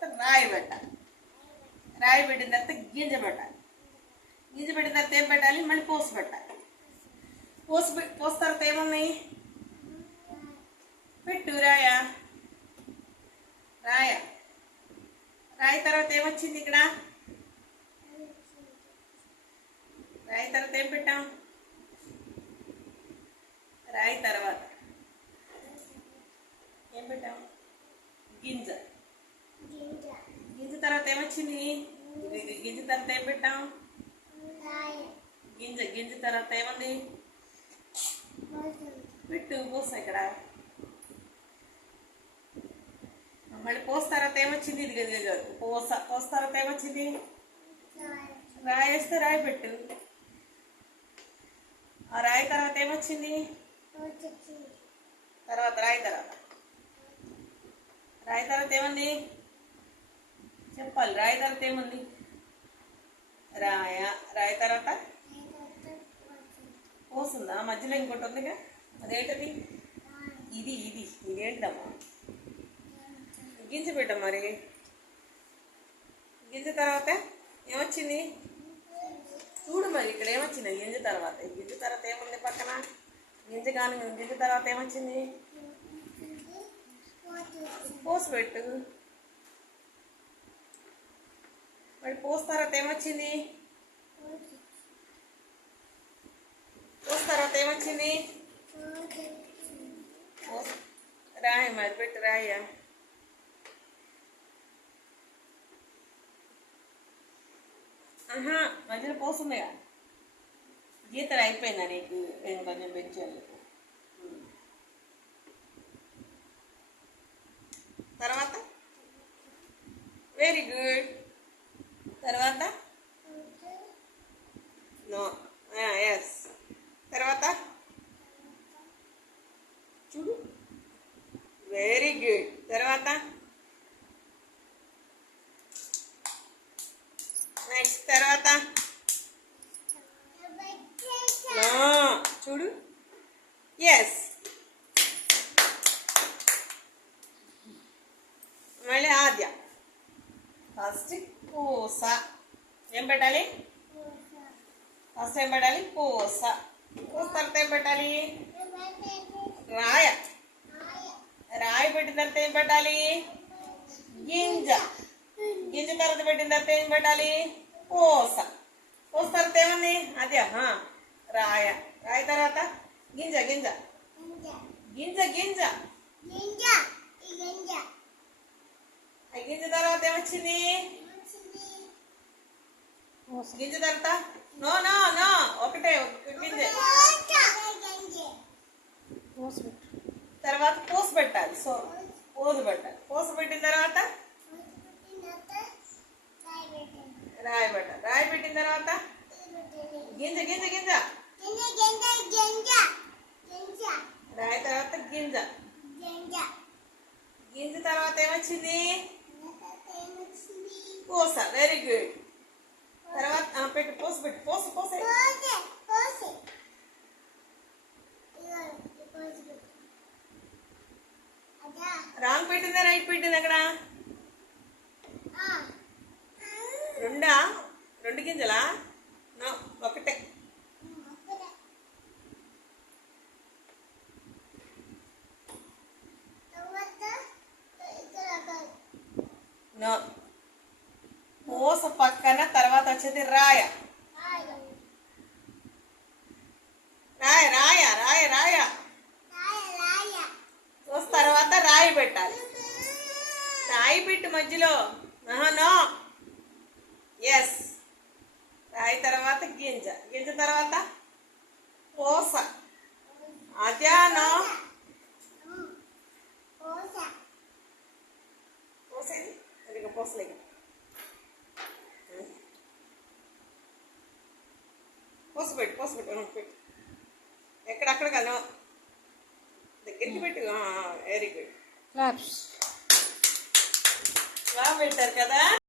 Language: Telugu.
తర్వాత రాయి పెట్టాలి. రాయి పెట్టిన తర్వాత గింజ పెట్టాలి. గింజ పెట్టిన తర్వాత ఏం పెట్టాలి? మళ్ళీ పోసు పెట్టాలి. పోసు తర్వాత ఏమున్నాయి? పెట్టు రాయ. రాయి తర్వాత ఏమొచ్చింది ఇక్కడ? రాయి తర్వాత ఏం పెట్టాం? రాయి తర్వాత ఏం పెట్టాం? గింజ. గింజ తర్వాత ఏమొచ్చింది? గింజ తర్వాత ఏం పెట్టాం? గింజ తర్వాత ఏముంది? పెట్టు పోసా ఇక్కడ. మళ్ళీ పోస్ తర్వాత ఏమొచ్చింది? ఇది పోస్ తర్వాత ఏమొచ్చింది? రాయి వేస్తే రాయి పెట్టు. ఆ రాయి తర్వాత ఏమొచ్చింది? తర్వాత రాయి తర్వాత ఏముంది చెప్పాలి. రాయి తర్వాత ఏముంది? రాయి తర్వాత పోస్తుందా? మధ్యలో ఇంకోటి ఉందిగా, అదేంటది? ఇదేంటమ్మా? గింజ పెట్టం. మరి గింజ తర్వాత ఏమొచ్చింది? చూడు మరి ఇక్కడ ఏమొచ్చింది? గింజ తర్వాత ఏముంది పక్కన? గింజ తర్వాత ఏమొచ్చింది? పోసు పెట్టు. మరి పోసు తర్వాత ఏమొచ్చింది? రాయి. మరి పెట్టు రాయ. మధ్యలో పోస్తుందిగా. గీతలు అయిపోయిందా నీకు? నేను కొంచెం పెంచాను. తర్వాత వెరీ గుడ్. తర్వాత నో ఎస్. తర్వాత చూడు వెరీ గుడ్. తర్వాత నెక్స్ట్. తర్వాత చూడు ఎస్. మళ్ళీ ఆద్య. ఫస్ట్ పూస. ఏం పెట్టాలి? ఫస్ట్ ఏం పెట్టాలి? పూస. తర్వాత ఏం పెట్టాలి? రాయి పెట్టిన తర్వాత ఏం పెట్టాలి? గింజ తర్వాత పెట్టిన తర్వాత ఏం పెట్టాలి? పూస తర్వాత ఏముంది? అదే రాయి తర్వాత గింజ. గింజ తర్వాత ఏమొచ్చింది? గింజ తర్వాత నో ఒకటే గింజ. తర్వాత పోసు పెట్టాలి. పోసు పెట్టిన తర్వాత రాయి పెట్టాలి. రాయి పెట్టిన తర్వాత గింజ. రాయి తర్వాత గింజ. తర్వాత ఏమొచ్చింది? పూస. Very good. తర్వాత పెట్టు పోసు. రాంగ్ పెట్టిందా రైట్ పెట్టింది? అక్కడ రెండు గింజలా? ఒకటే. పూస పక్కన తర్వాత వచ్చేది రాయ. తర్వాత రాయి పెట్టాలి. రాయి పెట్టు మధ్యలో. No yes. రాయి తర్వాత గింజ తర్వాత పూస. అద్యానో పోసేది అది పోసలేదు. పోసు పెట్టు. ఎక్కడక్కడ కదా దగ్గరికి పెట్టు. Very good. క్లాప్స్. బాగా పెట్టారు కదా.